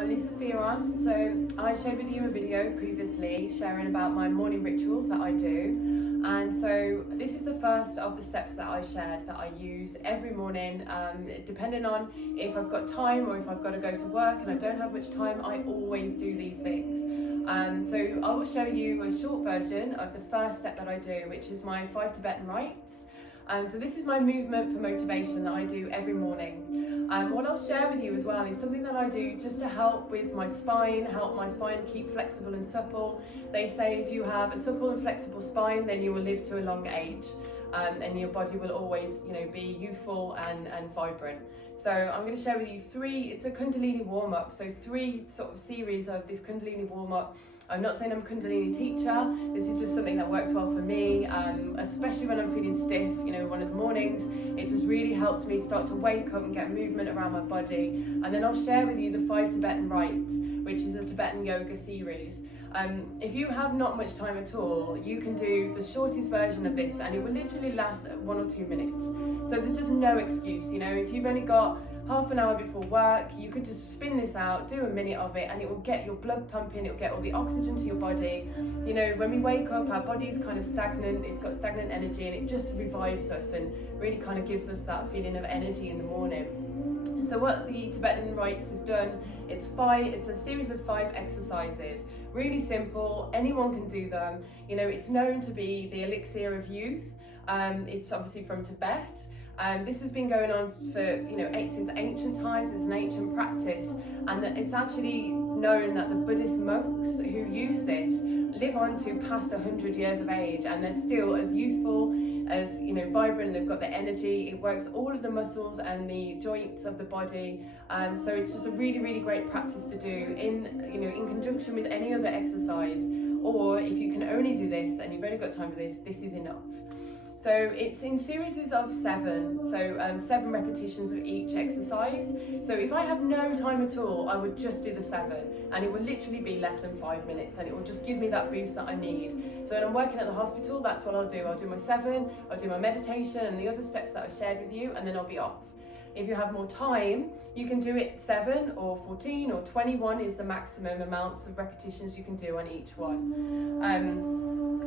So I shared with you a video previously sharing about my morning rituals that I do, and so this is the first of the steps that I shared that I use every morning, depending on if I've got time or if I've got to go to work and I don't have much time. I always do these things. So I will show you a short version of the first step that I do, which is my 5 Tibetan rites. So this is my movement for motivation that I do every morning. What I'll share with you as well is something that I do just to help with my spine, help my spine keep flexible and supple. They say if you have a supple and flexible spine, then you will live to a longer age, and your body will always, be youthful and vibrant. So I'm going to share with you it's a Kundalini Warm-Up, so 3 sort of series of this Kundalini Warm-Up. I'm not saying I'm a Kundalini teacher, this is just something that works well for me, especially when I'm feeling stiff, one of the mornings. It just really helps me start to wake up and get movement around my body. And then I'll share with you the 5 Tibetan rites, which is a Tibetan yoga series. If you have not much time at all, you can do the shortest version of this and it will literally last 1 or 2 minutes. So there's just no excuse, if you've only got half an hour before work, you could just spin this out, do a minute of it, and it will get your blood pumping, it will get all the oxygen to your body. When we wake up, our body's kind of stagnant, it's got stagnant energy, and it just revives us and really kind of gives us that feeling of energy in the morning. So what the Tibetan rites has done, it's a series of 5 exercises. Really simple, anyone can do them. It's known to be the Elixir of Youth. It's obviously from Tibet. This has been going on for since ancient times. It's an ancient practice, and it's actually known that the Buddhist monks who use this live on to past 100 years of age, and they're still as youthful, as vibrant. They've got the energy. It works all of the muscles and the joints of the body. So it's just a really great practice to do in conjunction with any other exercise. Or if you can only do this and you've only got time for this, this is enough. So it's in series of 7, so 7 repetitions of each exercise. So if I have no time at all, I would just do the 7, and it will literally be less than 5 minutes, and it will just give me that boost that I need. So when I'm working at the hospital, that's what I'll do. I'll do my 7, I'll do my meditation and the other steps that I shared with you, and then I'll be off. If you have more time, you can do it 7 or 14 or 21 is the maximum amounts of repetitions you can do on each one.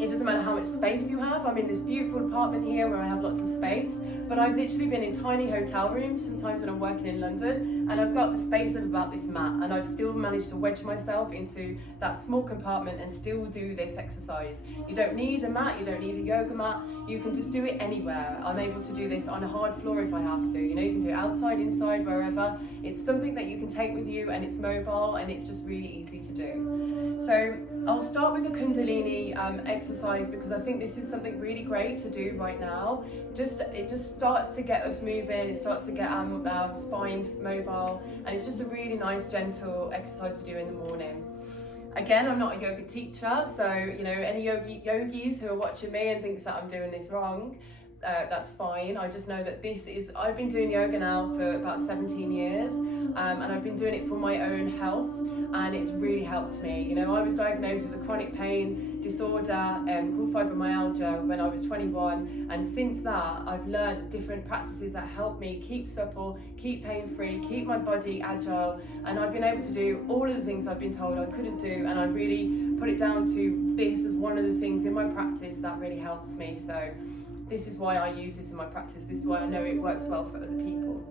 It doesn't matter how much space you have. I'm in this beautiful apartment here where I have lots of space, but I've literally been in tiny hotel rooms sometimes when I'm working in London, and I've got the space of about this mat, and I've still managed to wedge myself into that small compartment and still do this exercise. You don't need a mat, you don't need a yoga mat, you can just do it anywhere. I'm able to do this on a hard floor if I have to, you can do it outside, inside, wherever. It's something that you can take with you, and it's mobile, and it's just really easy to do. So I'll start with the Kundalini exercise, because I think this is something really great to do right now. It just starts to get us moving, it starts to get our spine mobile, and it's just a really nice gentle exercise to do in the morning. Again, I'm not a yoga teacher, so any yogis who are watching me and thinks that I'm doing this wrong, that's fine. I just know that I've been doing yoga now for about 17 years, and I've been doing it for my own health, and it's really helped me. I was diagnosed with a chronic pain disorder called fibromyalgia when I was 21, and since that I've learned different practices that help me keep supple, keep pain-free, keep my body agile, and I've been able to do all of the things I've been told I couldn't do, and I really put it down to this as one of the things in my practice that really helps me. So this is why I use this in my practice. This is why I know it works well for other people.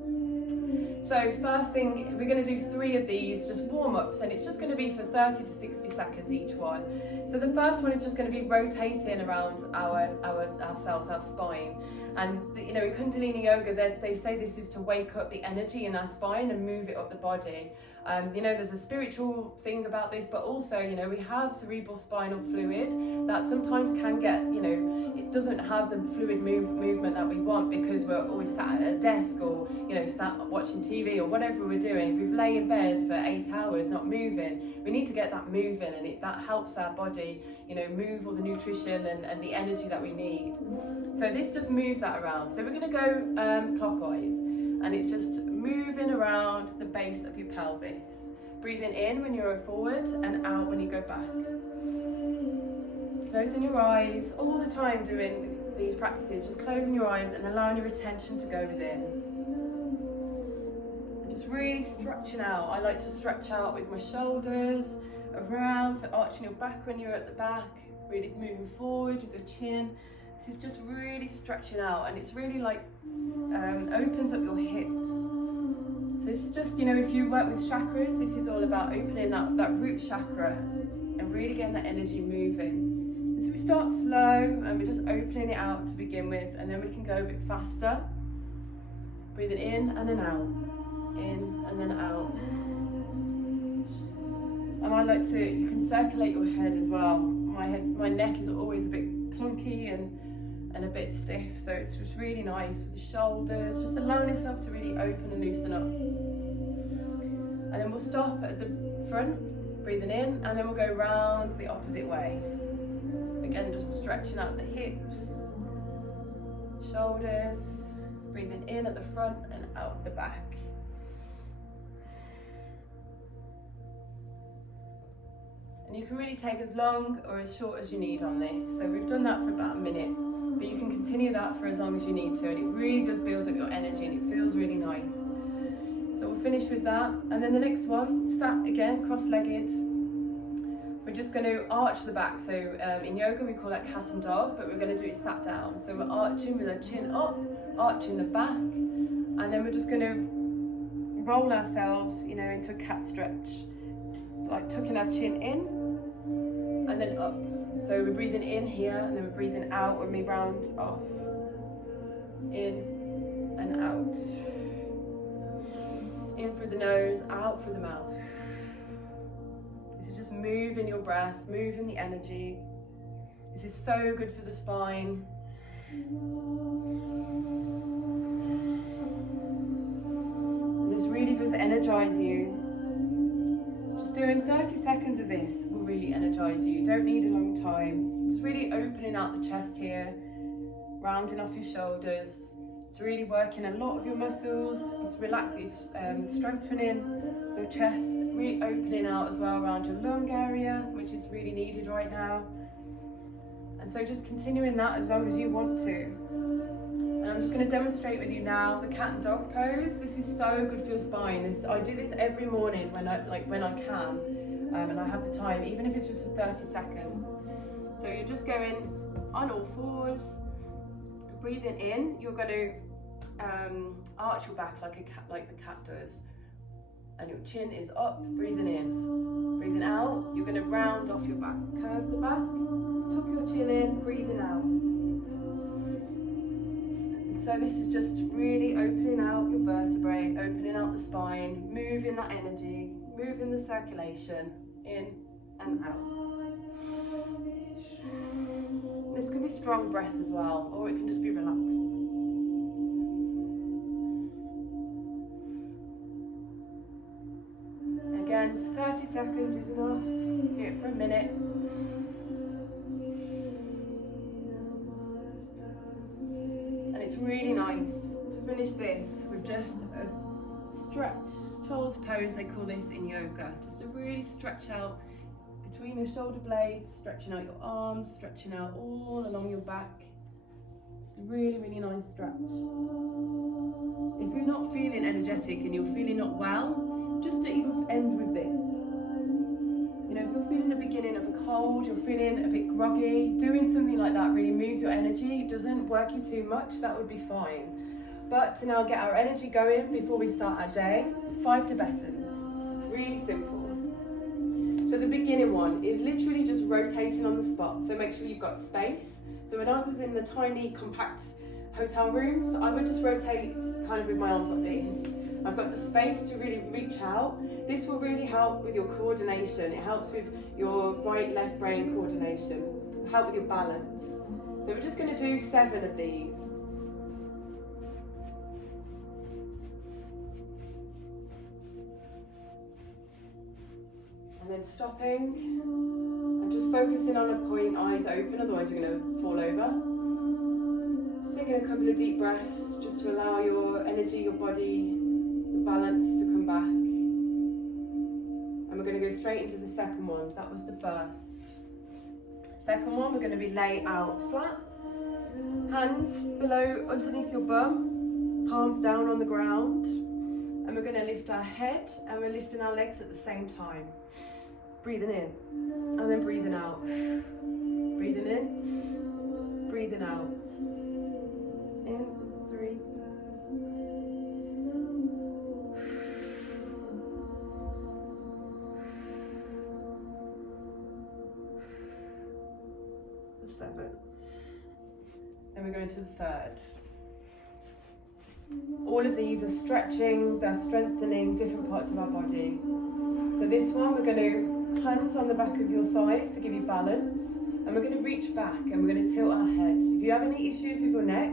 So first thing, we're going to do 3 of these, just warm-ups, and it's just going to be for 30 to 60 seconds each one. So the first one is just going to be rotating around ourselves, our spine. And in Kundalini Yoga, they say this is to wake up the energy in our spine and move it up the body. There's a spiritual thing about this, but also, we have cerebral spinal fluid that sometimes can get, it doesn't have the fluid movement that we want because we're always sat at a desk or, sat watching TV or whatever we're doing. If we've laid in bed for 8 hours not moving, we need to get that moving, and that helps our body, move all the nutrition and the energy that we need. So this just moves that around. So we're going to go clockwise, and it's just moving around the base of your pelvis. Breathing in when you're forward and out when you go back. Closing your eyes all the time doing these practices, just closing your eyes and allowing your attention to go within. And just just really stretching out. I like to stretch out with my shoulders around, so arching your back when you're at the back, really moving forward with your chin. This is just really stretching out, and it's really like opens up your hips. So this is just, you know, if you work with chakras, this is all about opening up that root chakra and really getting that energy moving. So we start slow and we're just opening it out to begin with, and then we can go a bit faster. Breathing in and then out, in and then out. And I like to, you can circulate your head as well. My neck is always a bit clunky and a bit stiff, so it's just really nice with the shoulders, just allowing yourself to really open and loosen up. And then we'll stop at the front, breathing in, and then we'll go round the opposite way. Again, just stretching out the hips, shoulders, breathing in at the front and out the back. And you can really take as long or as short as you need on this. So we've done that for about a minute, but you can continue that for as long as you need to, and it really does build up your energy and it feels really nice. So we'll finish with that. And then the next one, sat again, cross-legged. We're just going to arch the back. So in yoga we call that cat and dog, but we're going to do it sat down. So we're arching with our chin up, arching the back, and then we're just going to roll ourselves, you know, into a cat stretch, like tucking our chin in and then up. So we're breathing in here and then we're breathing out when we round off. In and out. In through the nose, out through the mouth. This is just moving your breath, moving the energy. This is so good for the spine. And this really does energize you. Just doing 30 seconds of this will really energize you. You don't need a long time. Just really opening out the chest here, rounding off your shoulders. It's really working a lot of your muscles. It's strengthening your chest, really opening out as well around your lung area, which is really needed right now. And so just continuing that as long as you want to. And I'm just going to demonstrate with you now the cat and dog pose. This is so good for your spine. I do this every morning when I can, and I have the time, even if it's just for 30 seconds. So you're just going on all fours, breathing in. You're going to arch your back like the cat does, and your chin is up. Breathing in, breathing out. You're going to round off your back, curve the back, tuck your chin in, breathing out. So this is just really opening out your vertebrae, opening out the spine, moving that energy, moving the circulation in and out. This can be strong breath as well, or it can just be relaxed. Again, 30 seconds is enough. Do it for a minute. It's really nice to finish this with just a stretch, child's pose they call this in yoga. Just to really stretch out between your shoulder blades, stretching out your arms, stretching out all along your back. It's a really, really nice stretch. If you're not feeling energetic and you're feeling not well, just to even end with this. You know, if you're feeling the beginning of a cold, you're feeling a bit groggy, doing something like that really moves your energy. It doesn't work you too much, that would be fine. But to now get our energy going before we start our day, 5 Tibetans, really simple. So the beginning one is literally just rotating on the spot, so make sure you've got space. So when I was in the tiny, compact hotel rooms, I would just rotate kind of with my arms like this. I've got the space to really reach out. This will really help with your coordination. It helps with your right-left brain coordination. It'll help with your balance. So we're just going to do 7 of these. And then stopping and just focusing on a point, eyes open, otherwise you're going to fall over. Just taking a couple of deep breaths just to allow your energy, your body, balance to come back. And we're going to go straight into the second one. That was the first. Second one, we're going to be lay out flat. Hands below, underneath your bum, palms down on the ground. and we're going to lift our head and we're lifting our legs at the same time. Breathing in and then breathing out. Breathing in, breathing out. In, 3. Seven. Then we're going to the third. All of these are stretching, they're strengthening different parts of our body. So this one, we're going to hands on the back of your thighs to give you balance, and we're going to reach back and we're going to tilt our head. If you have any issues with your neck,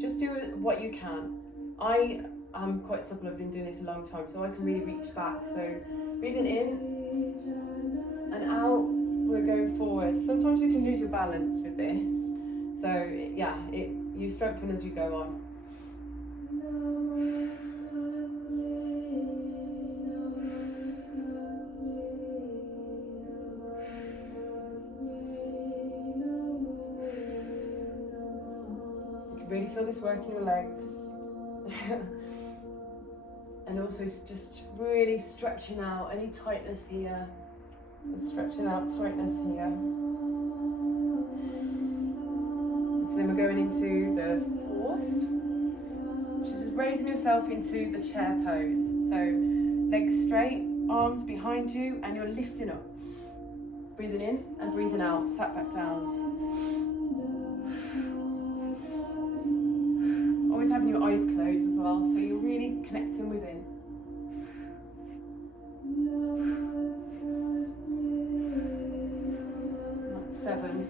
just do what you can. I am quite supple, I've been doing this a long time, so I can really reach back. So breathing in and out, we're going forward. Sometimes you can lose your balance with this. So yeah, you strengthen as you go on. You can really feel this work in your legs. And also just really stretching out any tightness here. And stretching out tightness here. So then we're going into the fourth, which is just raising yourself into the chair pose. So legs straight, arms behind you, and you're lifting up. Breathing in and breathing out, sat back down. Always having your eyes closed as well, so you're really connecting within. Seven.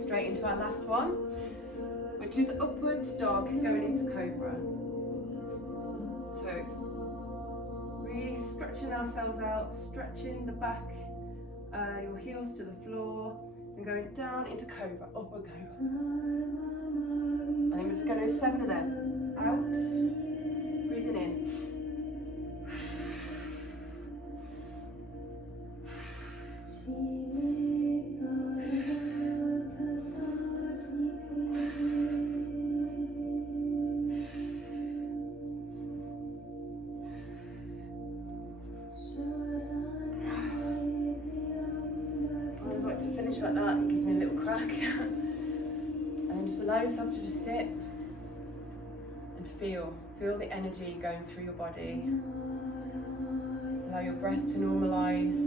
Straight into our last one, which is upward dog going into Cobra. So really stretching ourselves out, stretching the back, your heels to the floor, and going down into Cobra, upward Cobra. And then we're just going to do 7 of them. Out, breathing in. Like that, it gives me a little crack. And then just allow yourself to just sit and feel the energy going through your body. Allow your breath to normalise.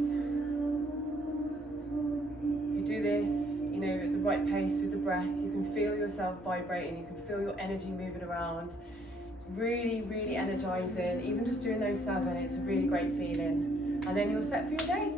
You do this, at the right pace with the breath, you can feel yourself vibrating, you can feel your energy moving around. It's really, really energising. Even just doing those 7, it's a really great feeling. And then you're set for your day.